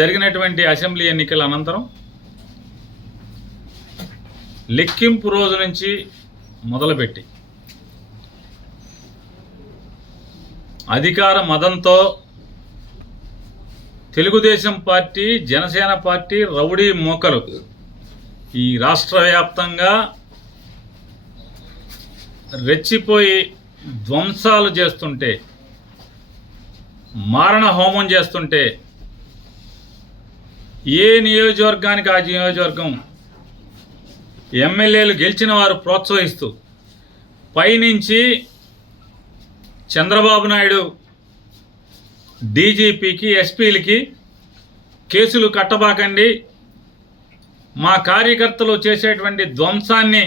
జరిగినటువంటి అసెంబ్లీ ఎన్నికల అనంతరం లెక్కింపు రోజు నుంచి మొదలుపెట్టి అధికార మదంతో Telugu Desam party, Janasena party rowdy మోకలు ఈ రాష్ట్ర వ్యాప్తంగా రెచ్చిపోయి ధ్వంసాలు చేస్తుంటే, మారణ హోమం చేస్తుంటే ఏ నియోజకవర్గానికి ఆ నియోజకవర్గం ఎమ్మెల్యేలు గెలిచిన వారు ప్రోత్సహిస్తూ పైనుంచి చంద్రబాబు నాయుడు డీజీపీకి, ఎస్పీలకి కేసులు కట్టబాకండి, మా కార్యకర్తలు చేసేటువంటి ధ్వంసాన్ని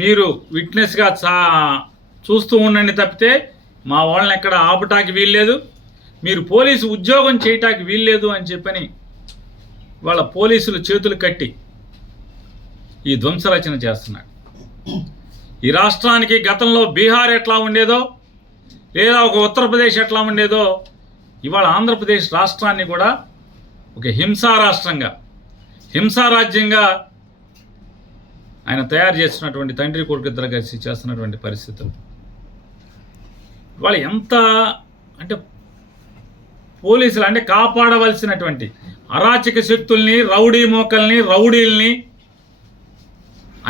మీరు విట్నెస్గా చూస్తూ ఉండండి తప్పితే మా వాళ్ళని ఎక్కడ ఆపటానికి వీల్లేదు, మీరు పోలీసు ఉద్యోగం చేయటానికి వీల్లేదు అని చెప్పని వాళ్ళ పోలీసులు చేతులు కట్టి ఈ ధ్వంసరచన చేస్తున్నాడు. ఈ రాష్ట్రానికి గతంలో బీహార్ ఎట్లా ఉండేదో, లేదా ఒక ఉత్తరప్రదేశ్ ఎట్లా ఉండేదో, ఇవాళ ఆంధ్రప్రదేశ్ రాష్ట్రాన్ని కూడా ఒక హింసా రాష్ట్రంగా, హింసారాజ్యంగా ఆయన తయారు చేస్తున్నటువంటి తండ్రి కొడుకు ఇద్దరు కలిసి చేస్తున్నటువంటి పరిస్థితులు ఇవాళ ఎంత అంటే పోలీసులు అంటే కాపాడవలసినటువంటి అరాచక శక్తుల్ని, రౌడీ మోకల్ని, రౌడీల్ని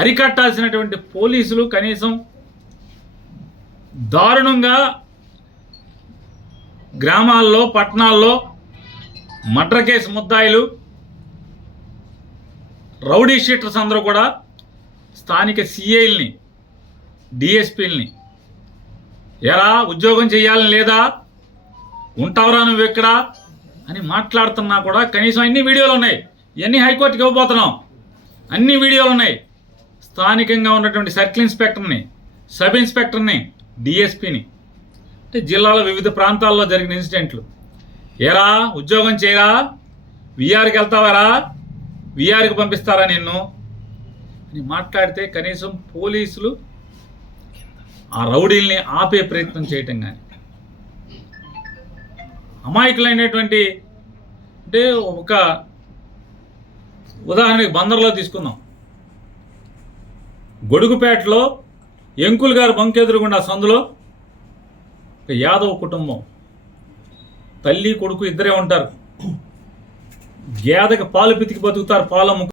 అరికట్టాల్సినటువంటి పోలీసులు కనీసం దారుణంగా గ్రామాల్లో, పట్టణాల్లో మర్డర్ కేసు ముద్దాయిలు, రౌడీ షీటర్స్ అందరూ కూడా స్థానిక సిఐల్ని, డిఎస్పీలని ఎరా ఉద్యోగం చేయాలని లేదా, ఉంటావరా నువ్వు ఎక్కడ అని మాట్లాడుతున్నా కూడా కనీసం అన్ని వీడియోలు ఉన్నాయి. ఇవన్నీ హైకోర్టుకి ఇవ్వబోతున్నాం, అన్ని వీడియోలు ఉన్నాయి. స్థానికంగా ఉన్నటువంటి సర్కిల్ ఇన్స్పెక్టర్ని, సబ్ ఇన్స్పెక్టర్ని, డిఎస్పీని, అంటే జిల్లాలో వివిధ ప్రాంతాల్లో జరిగిన ఇన్సిడెంట్లు, ఏరా ఉద్యోగం చేయరా, విఆర్కి వెళ్తావారా, విఆర్కి పంపిస్తారా నిన్ను అని మాట్లాడితే కనీసం పోలీసులు ఆ రౌడీల్ని ఆపే ప్రయత్నం చేయటం కానీ, అమాయకులైనటువంటి అంటే ఒక ఉదాహరణకి బందర్లో తీసుకుందాం. గొడుగుపేటలో ఎంకుల్ గారు బంకెదురుగుండా సందులో ఒక యాదవ్ కుటుంబం, తల్లి కొడుకు ఇద్దరే ఉంటారు. గేదకి పాలు పితికి బతుకుతారు, పాలు అమ్ముకు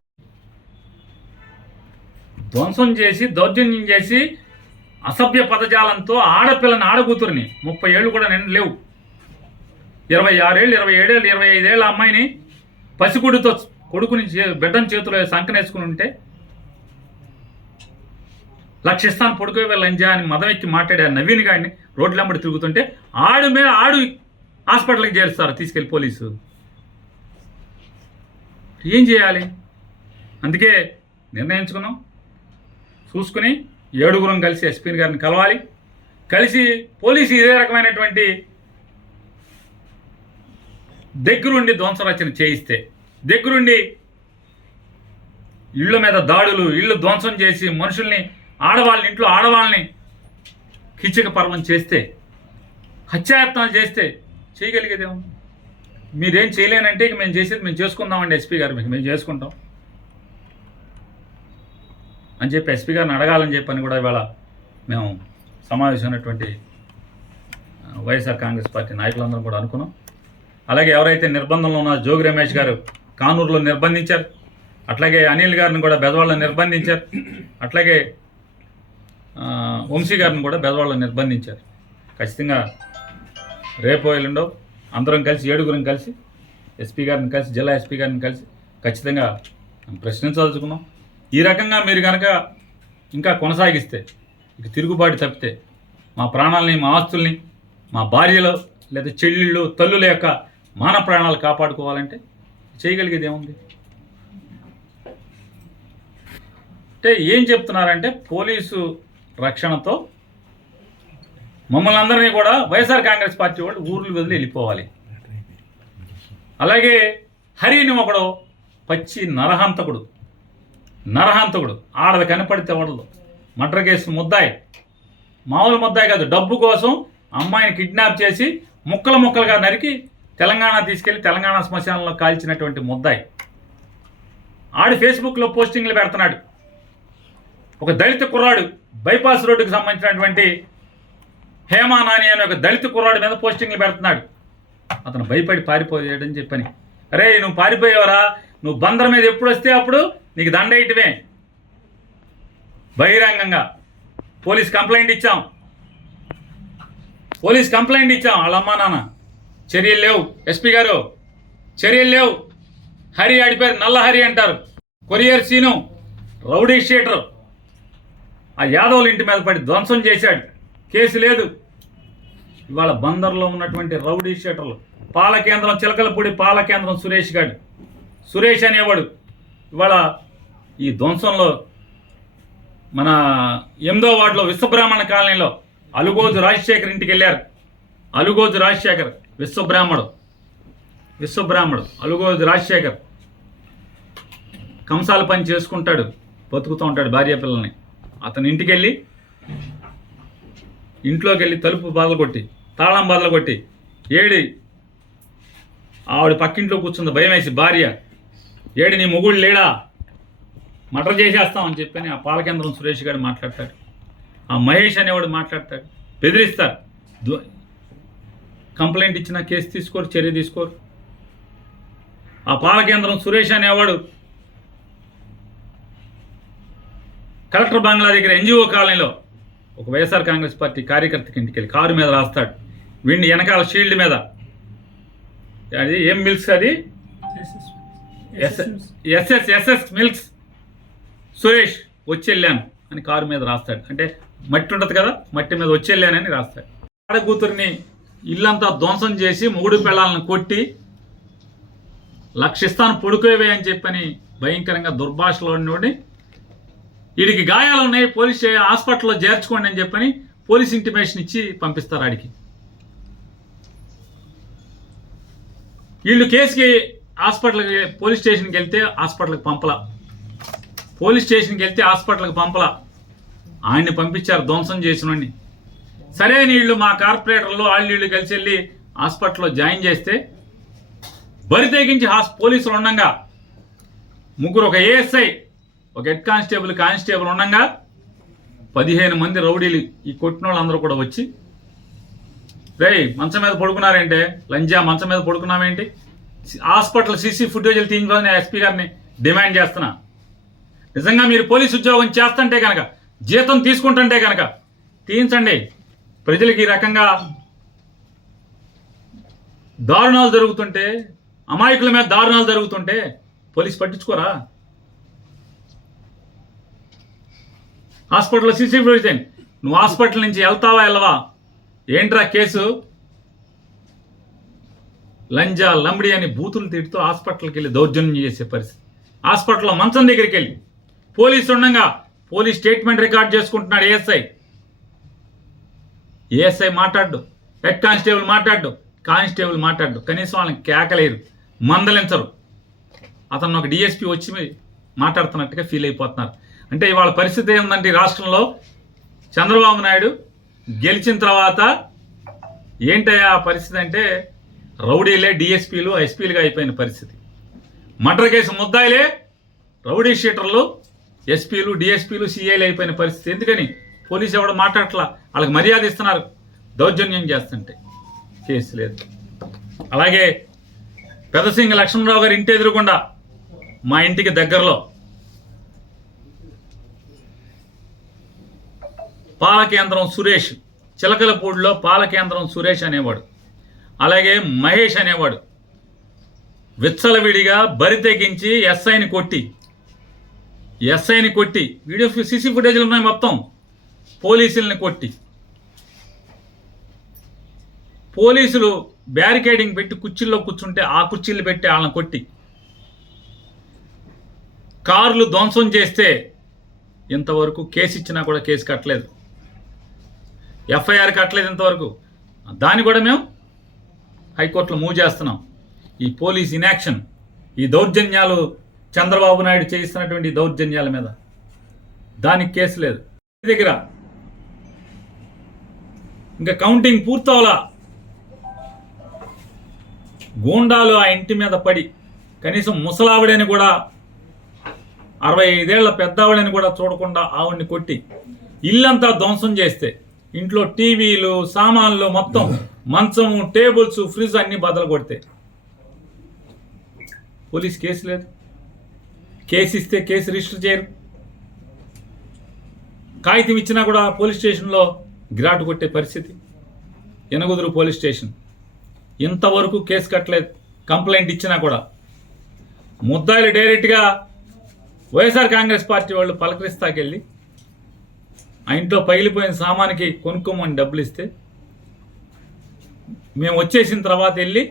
ధ్వంసం చేసి, దౌర్జన్యం చేసి, అసభ్య పదజాలంతో ఆడపిల్లని, ఆడకూతురిని 30 ఏళ్ళు కూడా నిండు లేవు, 26 ఏళ్ళు, 27 ఏళ్ళు, 25 ఏళ్ళ అమ్మాయిని పసిగుడితో కొడుకుని బిడ్డని చేతిలో సంకనేసుకుని ఉంటే లక్షిస్తాను పొడుకోవే లంజా అని మదం ఎక్కి మాట్లాడారు నవీన్ గారిని రోడ్లెంబడి తిరుగుతుంటే ఆడు హాస్పిటల్కి చేరుస్తారు తీసుకెళ్ళి పోలీసు. ఏం చేయాలి? అందుకే నిర్ణయించుకున్నాం, చూసుకుని 7గురం కలిసి ఎస్పీ గారిని కలవాలి, కలిసి పోలీసు ఇదే రకమైనటువంటి దగ్గరుండి ధ్వంసరచన చేయిస్తే, దగ్గరుండి ఇళ్ళ మీద దాడులు, ఇళ్ళు ధ్వంసం చేసి మనుషుల్ని, ఆడవాళ్ళని, ఇంట్లో ఆడవాళ్ళని కిచక పర్వం చేస్తే, హత్యాయత్నాలు చేస్తే చేయగలిగేదేమో. మీరేం చేయలేనంటే ఇక మేము చేసేది మేము చేసుకుందామండి ఎస్పీ గారు, మేము చేసుకుంటాం అని చెప్పి ఎస్పీ గారిని అడగాలని చెప్పని కూడా ఇవాళ మేము సమావేశమైనటువంటి వైఎస్ఆర్ కాంగ్రెస్ పార్టీ నాయకులందరం కూడా అనుకున్నాం. అలాగే ఎవరైతే నిర్బంధంలో ఉన్నారో జోగి రమేష్ గారు కానూరులో నిర్బంధించారు, అట్లాగే అనిల్ గారిని కూడా బెజవాడలో నిర్బంధించారు, అట్లాగే వంశీ గారిని కూడా బెజవాడలో నిర్బంధించారు. ఖచ్చితంగా రేపు ఎల్లుండో అందరం కలిసి 7గురం కలిసి ఎస్పీ గారిని కలిసి, జిల్లా ఎస్పీ గారిని కలిసి ఖచ్చితంగా ప్రశ్నించదలుచుకున్నాం. ఈ రకంగా మీరు కనుక ఇంకా కొనసాగిస్తే, ఇక తిరుగుబాటు తప్పితే మా ప్రాణాలని, మా ఆస్తుల్ని, మా భార్యలు లేదా చెల్లెళ్ళు, తల్లుల యొక్క మాన ప్రాణాలు కాపాడుకోవాలంటే చేయగలిగేది ఏముంది? అంటే ఏం చెప్తున్నారంటే పోలీసు రక్షణతో మమ్మల్ని అందరినీ కూడా వైఎస్ఆర్ కాంగ్రెస్ పార్టీ వాళ్ళు ఊర్లు వదిలి వెళ్ళిపోవాలి. అలాగే హరిని ఒకడు పచ్చి నరహంతకుడు, ఆడది కనపడితే వడదు, మర్డర్ కేసు ముద్దాయి, మామూలు ముద్దాయి కాదు, డబ్బు కోసం అమ్మాయిని కిడ్నాప్ చేసి ముక్కలుగా నరికి తెలంగాణ తీసుకెళ్లి తెలంగాణ శ్మశానంలో కాల్చినటువంటి ముద్దాయి ఆడి ఫేస్బుక్లో పోస్టింగ్లు పెడుతున్నాడు. ఒక దళిత కుర్రాడు బైపాస్ రోడ్డుకు సంబంధించినటువంటి హేమా నాని అనే ఒక దళిత కుర్రాడు మీద పోస్టింగ్లు పెడుతున్నాడు. అతను భయపడి పారిపోయాడని చెప్పని, అరే నువ్వు పారిపోయావరా, నువ్వు బందర్ మీద ఎప్పుడు వస్తే అప్పుడు నీకు దండేయటమే. బహిరంగంగా పోలీస్ కంప్లైంట్ ఇచ్చాం వాళ్ళ అమ్మా నాన్న. చర్యలు లేవు. ఎస్పీ గారు చర్యలు లేవు. హరి ఆడిపోయారు, నల్ల హరి అంటారు. కొరియర్ సీను రౌడీ షీటర్ ఆ యాదవుల ఇంటి మీద పడి ధ్వంసం చేశాడు. కేసు లేదు. ఇవాళ బందర్లో ఉన్నటువంటి రౌడీ షీటర్లు పాలకేంద్రం చిలకలపూడి పాలకేంద్రం సురేష్ అనేవాడు ఇవాళ ఈ ధ్వంసంలో మన 8వ వార్డులో విశ్వబ్రాహ్మణ కాలనీలో అలుగోజు రాజశేఖర్ ఇంటికి వెళ్ళారు. అలుగోజు రాజశేఖర్ విశ్వబ్రాహ్మడు అలుగోజు రాజశేఖర్ కంసాల పని చేసుకుంటాడు, బతుకుతూ ఉంటాడు భార్య పిల్లల్ని. అతని ఇంట్లోకి వెళ్ళి తలుపు బదలగొట్టి తాళం బదలగొట్టి ఆవిడ పక్కింట్లో కూర్చుంది భయం వేసి భార్య, నీ మొగుడు లేడా, మర్డర్ చేసేస్తామని చెప్పని ఆ పాలకేంద్రం సురేష్ గారు మాట్లాడతాడు. ఆ మహేష్ అనేవాడు మాట్లాడతాడు. బెదిరిస్తారు. కంప్లైంట్ ఇచ్చినా కేసు తీసుకోరు, చర్య తీసుకోరు. ఆ పాలకేంద్రం సురేష్ అనేవాడు కలెక్టర్ బంగ్లా దగ్గర ఎన్జిఓ కాలనీలో ఒక వైఎస్ఆర్ కాంగ్రెస్ పార్టీ కార్యకర్తకి ఇంటికి వెళ్ళి కారు మీద రాస్తాడు. వీడిని వెనకాల షీల్డ్ మీద అది ఏం మిల్క్స్, అది ఎస్ఎస్ మిల్క్స్ సురేష్ వచ్చెళ్ళాను అని కారు మీద రాస్తాడు. అంటే మట్టి ఉంటుంది కదా, మట్టి మీద వచ్చెళ్ళానని రాస్తాడు. ఆడకూతురిని ఇల్లంతా ధ్వంసం చేసి మొగుడు పిల్లలను కొట్టి లక్షిస్తాను పొడుకోవే అని చెప్పని భయంకరంగా దుర్భాషలో ఉన్నోడిని వీడికి గాయాలు ఉన్నాయి పోలీస్ హాస్పిటల్లో చేర్చుకోండి అని చెప్పని పోలీస్ ఇంటిమేషన్ ఇచ్చి పంపిస్తారు. ఆడికి వీళ్ళు కేసుకి హాస్పిటల్కి పోలీస్ స్టేషన్కి వెళ్తే హాస్పిటల్కి పంపలా. ఆయన్ని పంపించారు ధ్వంసం చేసినోడిని. సరే వీళ్ళు మా కార్పొరేటర్లు వీళ్ళు కలిసి వెళ్ళి హాస్పిటల్లో జాయిన్ చేస్తే బరి తెగించి పోలీసులు ఉండగా ముగ్గురు, ఒక ఏఎస్ఐ, ఒక హెడ్ కానిస్టేబుల్ ఉండగా 15 మంది రౌడీలు ఈ కొట్టిన వాళ్ళందరూ కూడా వచ్చి, రేయ్ మంచం మీద పడుకున్నారేంటే, లంజా మంచం మీద పడుకున్నామేంటి, హాస్పిటల్ సీసీ ఫుటేజీలు తీయించాలని ఎస్పీ గారిని డిమాండ్ చేస్తున్నా. నిజంగా మీరు పోలీసు ఉద్యోగం చేస్తుంటే కనుక, జీతం తీసుకుంటుంటే కనుక తీయించండి. ప్రజలకి ఈ రకంగా దారుణాలు జరుగుతుంటే, అమాయకుల మీద దారుణాలు జరుగుతుంటే పోలీసు పట్టించుకోరా? హాస్పిటల్లో సీసీ ఫుటేజ్, నువ్వు హాస్పిటల్ నుంచి వెళ్తావా వెళ్ళవా? ఏంట్రా కేసు? లంజా లంబడి అని బూతులు తిడుతూ హాస్పిటల్కి వెళ్ళి దౌర్జన్యం చేసే పరిస్థితి. హాస్పిటల్లో మంచం దగ్గరికి వెళ్ళి పోలీసు ఉండగా పోలీస్ స్టేట్మెంట్ రికార్డ్ చేసుకుంటున్నాడు ఏఎస్ఐ మాట్లాడు, హెడ్ కానిస్టేబుల్ మాట్లాడు. కనీసం వాళ్ళని కేకలేరు, మందలించరు. అతను ఒక డిఎస్పీ వచ్చి మాట్లాడుతున్నట్టుగా ఫీల్ అయిపోతున్నారు. అంటే ఇవాళ పరిస్థితి ఏముందంటే ఈ రాష్ట్రంలో చంద్రబాబు నాయుడు గెలిచిన తర్వాత ఏంటయ్యా పరిస్థితి అంటే రౌడీలే డిఎస్పీలు ఎస్పీలుగా అయిపోయిన పరిస్థితి. మర్డర్ కేసు ముద్దాయిలే రౌడీ షీటర్లు ఎస్పీలు డిఎస్పీలు సిఐలు అయిపోయిన పరిస్థితి. ఎందుకని? పోలీసు ఎవడు మాట్లాడట్లా, వాళ్ళకి మర్యాద ఇస్తున్నారు. దౌర్జన్యం చేస్తుంటే కేసు లేదు. అలాగే పెదసింగ లక్ష్మణరావు గారి ఇంటి ఎదురుకుండా మా ఇంటికి దగ్గరలో పాలకేంద్రం సురేష్, చిలకలపూడిలో పాలకేంద్రం సురేష్ అనేవాడు, అలాగే మహేష్ అనేవాడు విచ్చలవిడిగా బరి తెగించి ఎస్ఐని కొట్టి వీడియో సీసీ ఫుటేజ్లు ఉన్నాయి మొత్తం, పోలీసుల్ని కొట్టి, పోలీసులు బ్యారికేడింగ్ పెట్టి కుర్చీల్లో కూర్చుంటే ఆ కుర్చీలు పెట్టి వాళ్ళని కొట్టి, కార్లు ధ్వంసం చేస్తే ఇంతవరకు కేసు ఇచ్చినా కూడా కేసు కట్టలేదు, ఎఫ్ఐఆర్ కట్టలేదు ఇంతవరకు. దాన్ని కూడా మేము హైకోర్టులో మూవ్ చేస్తున్నాం. ఈ పోలీస్ ఇన్యాక్షన్, ఈ దౌర్జన్యాలు, చంద్రబాబు నాయుడు చేయిస్తున్నటువంటి దౌర్జన్యాల మీద దానికి కేసు లేదు. దగ్గర ఇంకా కౌంటింగ్ పూర్తవలా, గూండాలు ఆ ఇంటి మీద పడి కనీసం ముసలావిడని కూడా 65 ఏళ్ల పెద్దావిడని కూడా చూడకుండా ఆవిడ్ని కొట్టి ఇల్లంతా ధ్వంసం చేస్తే ఇంట్లో టీవీలు సామాన్లు మొత్తం మంచం టేబుల్స్ ఫ్రిడ్జ్ అన్నీ బద్దలు కొడితే పోలీస్ కేసు లేదు. కేసు ఇస్తే కేసు రిజిస్టర్ చేయరు. కాగితం ఇచ్చినా కూడా పోలీస్ స్టేషన్లో గిరాటు కొట్టే పరిస్థితి. యనగుదురు పోలీస్ స్టేషన్ ఇంతవరకు కేసు కట్టలేదు. కంప్లైంట్ ఇచ్చినా కూడా ముద్దాయిలు డైరెక్ట్గా వైఎస్ఆర్ కాంగ్రెస్ పార్టీ వాళ్ళు పలకరిస్తాకెళ్ళి ఆ ఇంట్లో పగిలిపోయిన సామానికి కొనుక్కోమని డబ్బులు ఇస్తే మేము వచ్చేసిన తర్వాత వెళ్ళి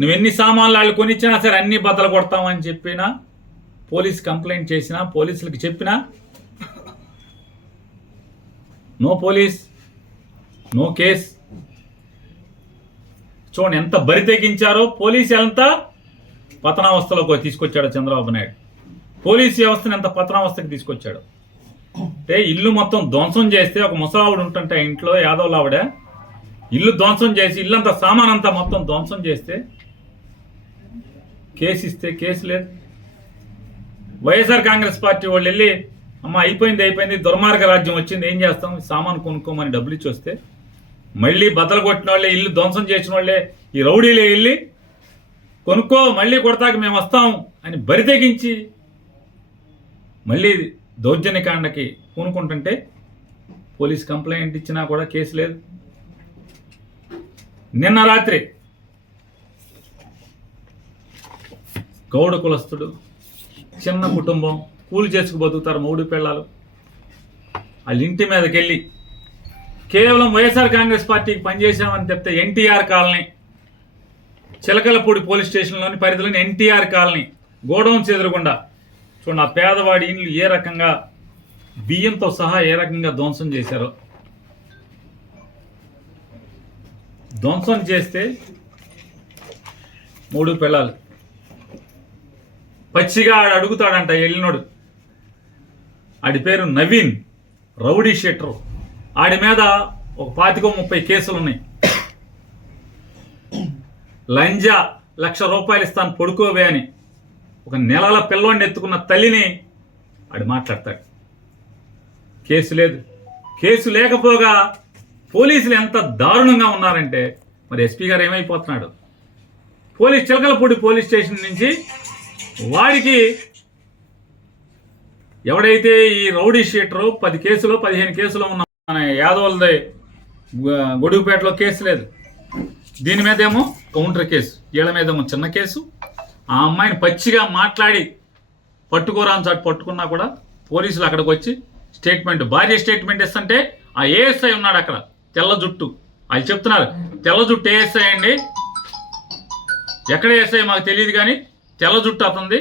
నువ్వెన్ని సామాన్లు వాళ్ళు కొనిచ్చినా సరే అన్నీ బద్దలు కొడతామని చెప్పినా పోలీస్ కంప్లైంట్ చేసినా పోలీసులకి చెప్పినా నో పోలీస్ నో కేస్. చూడండి ఎంత బరి తెగించారో. పోలీసు ఎంత పతనావస్థలోకి తీసుకొచ్చాడో చంద్రబాబు నాయుడు. పోలీసు వ్యవస్థను ఎంత పతనావస్థకి తీసుకొచ్చాడు అంటే ఇల్లు మొత్తం ధ్వంసం చేస్తే ఒక ముసలావిడ ఉంటుంటే ఇంట్లో యాదవ్లావిడ ఇల్లు ధ్వంసం చేసి ఇల్లంతా సామాన్ అంతా మొత్తం ధ్వంసం చేస్తే కేసు ఇస్తే కేసు లేదు. వైఎస్ఆర్ కాంగ్రెస్ పార్టీ వాళ్ళు వెళ్ళి అమ్మ అయిపోయింది దుర్మార్గ రాజ్యం వచ్చింది ఏం చేస్తాం సామాను కొనుక్కోమని డబ్బులు ఇచ్చి వస్తే మళ్ళీ బద్దలు కొట్టిన వాళ్ళే ఇల్లు ధ్వంసం చేసిన వాళ్ళే ఈ రౌడీలే వెళ్ళి కొనుక్కో మళ్ళీ కొడతాక మేము వస్తాం అని బరి తెగించి మళ్ళీ దౌర్జన్యకాండకి పూనుకుంటుంటే పోలీస్ కంప్లైంట్ ఇచ్చినా కూడా కేసు లేదు. నిన్న రాత్రి గౌడ కులస్తుడు చిన్న కుటుంబం కూలి చేసుకు బతుకుతారు 3 పిల్లలు వాళ్ళ ఇంటి మీదకి వెళ్ళి కేవలం వైఎస్ఆర్ కాంగ్రెస్ పార్టీకి పనిచేసామని చెప్తే ఎన్టీఆర్ కాలనీ చిలకలపూడి పోలీస్ స్టేషన్లోని పరిధిలోని ఎన్టీఆర్ కాలనీ గోడౌన్స్ ఎదురుగుండా చూడండి ఆ పేదవాడి ఇండ్లు ఏ రకంగా బియ్యంతో సహా ఏ రకంగా ధ్వంసం చేశారో. ధ్వంసం చేస్తే 3 పిల్లలు పచ్చిగా ఆడు అడుగుతాడంట వెళ్ళినోడు. ఆడి పేరు నవీన్, రౌడీ షీటరు. ఆడి మీద ఒక 25-30 కేసులు ఉన్నాయి. లంజా ₹1,00,000 ఇస్తాను పడుకోవే అని ఒక నెలల పిల్లోడిని ఎత్తుకున్న తల్లిని ఆడు మాట్లాడతాడు. కేసు లేదు. కేసు లేకపోగా పోలీసులు ఎంత దారుణంగా ఉన్నారంటే మరి ఎస్పీ గారు ఏమైపోతున్నాడు. చిలకలపూడి పోలీస్ స్టేషన్ నుంచి వాడికి ఎవడైతే ఈ రౌడీ షీటరు 10 కేసులో 15 కేసులో ఉన్న మన యాదవులది గొడుగుపేటలో కేసు లేదు. దీని మీద ఏమో కౌంటర్ కేసు, వీళ్ళ మీద ఏమో చిన్న కేసు. ఆ అమ్మాయిని పచ్చిగా మాట్లాడి పట్టుకోరాని చాటు పట్టుకున్నా కూడా పోలీసులు అక్కడికి వచ్చి స్టేట్మెంట్ భార్య స్టేట్మెంట్ ఇస్తుంటే ఆ ఏఎస్ఐ ఉన్నాడు అక్కడ తెల్ల జుట్టు. వాళ్ళు చెప్తున్నారు తెల్ల జుట్టు ఏఎస్ఐ అండి, ఎక్కడ ఏఎస్ఐ మాకు తెలియదు కానీ తెల్ల జుట్టు అతంది,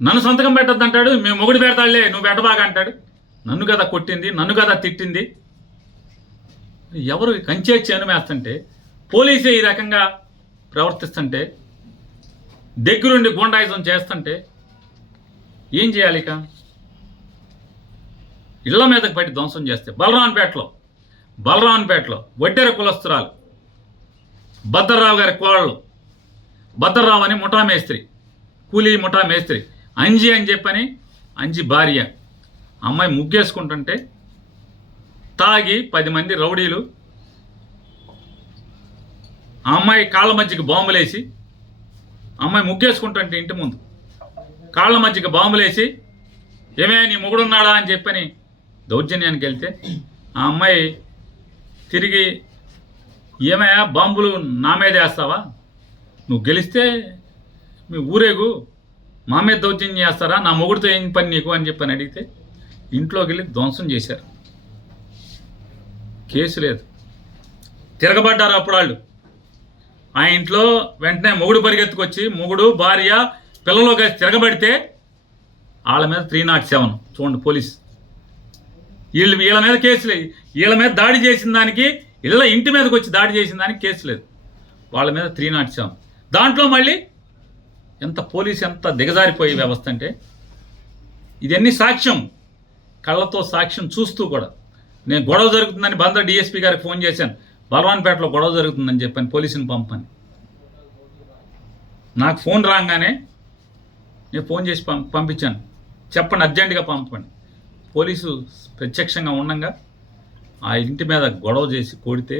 నన్ను సంతకం పెట్టద్దు అంటాడు. మేము మొగుడు పెడతాడులే నువ్వు పెట్టబాగా అంటాడు. నన్ను కదా కొట్టింది, నన్ను కదా తిట్టింది. ఎవరు కంచే చేనుమేస్తుంటే పోలీసే ఈ రకంగా ప్రవర్తిస్తుంటే దగ్గరుండి గూండాయిజం చేస్తుంటే ఏం చేయాలి? ఇక ఇళ్ల మీదకి పట్టి ధ్వంసం చేస్తే బలరాన్పేటలో వడ్డెర కులస్తురాలు భద్రరావు గారి కోళ్ళు, భద్రరావు అని ముఠా మేస్త్రి, కూలీ ముఠా మేస్త్రి అంజి అని చెప్పని అంజి భార్య అమ్మాయి ముగ్గేసుకుంటుంటే తాగి 10 మంది రౌడీలు ఆ అమ్మాయి కాళ్ళ మధ్యకి బాంబులేసి అమ్మాయి ముగ్గేసుకుంటుంటే ఇంటి ముందు కాళ్ళ మధ్యకి బాంబులేసి ఏమే నీ మొగుడున్నాడా అని చెప్పని దౌర్జన్యానికి వెళ్తే ఆ అమ్మాయి తిరిగి ఏమయ్యా బాంబులు నా మీద వేస్తావా, నువ్వు గెలిస్తే మీ ఊరేగు మా మీద దౌర్జన్యం చేస్తారా, నా మొగుడితో ఏం పని నీకు అని చెప్పని అడిగితే ఇంట్లోకి వెళ్ళి ధ్వంసం చేశారు. కేసు లేదు. తిరగబడ్డారు అప్పుడు వాళ్ళు. ఆ ఇంట్లో వెంటనే మొగుడు పరిగెత్తుకొచ్చి మొగుడు భార్య పిల్లలు కలిసి తిరగబడితే వాళ్ళ మీద 307 చూడండి పోలీస్. వీళ్ళ మీద కేసు లేదు. వీళ్ళ మీద దాడి చేసిన దానికి ఇంటి మీదకి వచ్చి దాడి చేసిన దానికి కేసు లేదు. వాళ్ళ మీద 307. దాంట్లో మళ్ళీ పోలీసు ఎంత దిగజారిపోయే వ్యవస్థ అంటే ఇదన్నీ సాక్ష్యం, కళ్ళతో సాక్ష్యం చూస్తూ కూడా. నేను గొడవ జరుగుతుందని బందర్ డిఎస్పీ గారికి ఫోన్ చేశాను, బలవాన్పేటలో గొడవ జరుగుతుందని చెప్పాను పోలీసుని పంపని. నాకు ఫోన్ రాగానే నేను ఫోన్ చేసి పంపించాను, చెప్పండి అర్జెంటుగా పంపండి. పోలీసు ప్రత్యక్షంగా ఉండగా ఆ ఇంటి మీద గొడవ చేసి కొడితే,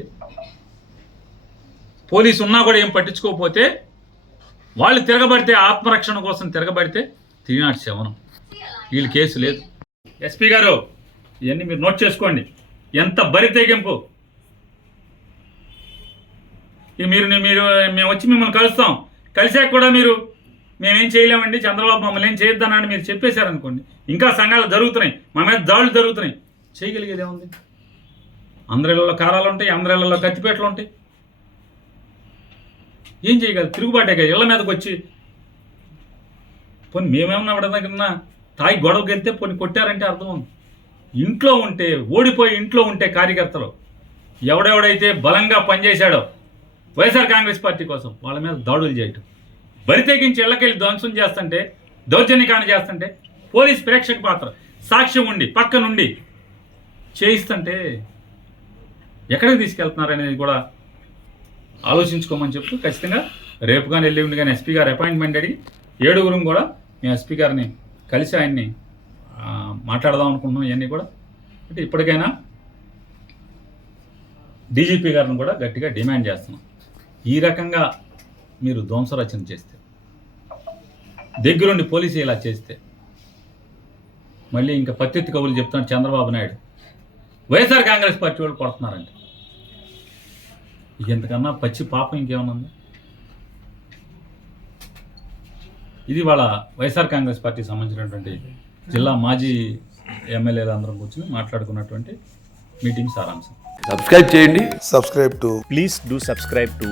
పోలీసు ఉన్నా కూడా ఏం పట్టించుకోకపోతే, వాళ్ళు తిరగబడితే, ఆత్మరక్షణ కోసం తిరగబడితే 307 వీళ్ళు కేసు లేదు. ఎస్పీ గారు ఇవన్నీ మీరు నోట్ చేసుకోండి. ఎంత బరి తెగింపు! మీరు మేము వచ్చి మిమ్మల్ని కలుస్తాం, కలిసాక కూడా మీరు మేమేం చేయలేమండి, చంద్రబాబు మమ్మల్ని ఏం చేయొద్దన్నాడు మీరు చెప్పేశారనుకోండి, ఇంకా సంఘాలు జరుగుతున్నాయి, మా మీద దాడులు జరుగుతున్నాయి, చేయగలిగేది ఏముంది? అందరిళ్ళలో కారాలు ఉంటాయి, అందరిళ్ళలో కత్తిపేటలు ఉంటాయి, ఏం చేయగలరు? తిరుగుబాటే కదా. ఇళ్ళ మీదకి వచ్చి పోనీ మేమేమన్నా ఎవడన్నా తాగి గొడవకి వెళ్తే పోనీ కొట్టారంటే అర్థం ఉంది. ఇంట్లో ఉంటే, ఓడిపోయి ఇంట్లో ఉంటే కార్యకర్తలు ఎవడెవడైతే బలంగా పనిచేశాడో వైఎస్ఆర్ కాంగ్రెస్ పార్టీ కోసం వాళ్ళ మీద దాడులు చేయటం, బరి తెగించి ఇళ్ళకెళ్ళి ధ్వంసం చేస్తుంటే, దౌర్జన్యకాండ చేస్తుంటే, పోలీస్ ప్రేక్షక పాత్ర సాక్ష్యం ఉండి పక్క నుండి చేయిస్తుంటే ఎక్కడికి తీసుకెళ్తున్నారనేది కూడా ఆలోచించుకోమని చెప్తూ, ఖచ్చితంగా రేపు కానీ ఎల్లుండి కానీ ఎస్పీ గారు అపాయింట్మెంట్ అడిగి 7 కూడా మేము ఎస్పీ గారిని కలిసి ఆయన్ని మాట్లాడదాం అనుకుంటున్నాం. ఇవన్నీ కూడా అంటే ఇప్పటికైనా డీజీపీ గారిని కూడా గట్టిగా డిమాండ్ చేస్తున్నాం. ఈ రకంగా మీరు ధ్వంసరచన చేస్తే, దగ్గరుండి పోలీసు ఇలా చేస్తే, మళ్ళీ ఇంకా పత్తిత్తి కబుర్లు చెప్తాను చంద్రబాబు నాయుడు వైఎస్ఆర్ కాంగ్రెస్ పార్టీ వాళ్ళు కొడుతున్నారంటే, ఇంతకన్నా పచ్చి పాపం ఇంకేమన్నా ఉంది? ఇది వాళ్ళ వైఎస్ఆర్ కాంగ్రెస్ పార్టీకి సంబంధించినటువంటి జిల్లా మాజీ ఎమ్మెల్యేలు అందరం కూర్చొని మాట్లాడుకున్నటువంటి మీటింగ్ సారాంశం. సబ్స్క్రైబ్ చేయండి. Please do subscribe to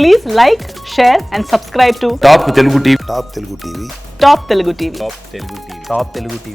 Please like, share and subscribe to top Telugu TV. Top Telugu TV. Top Telugu TV.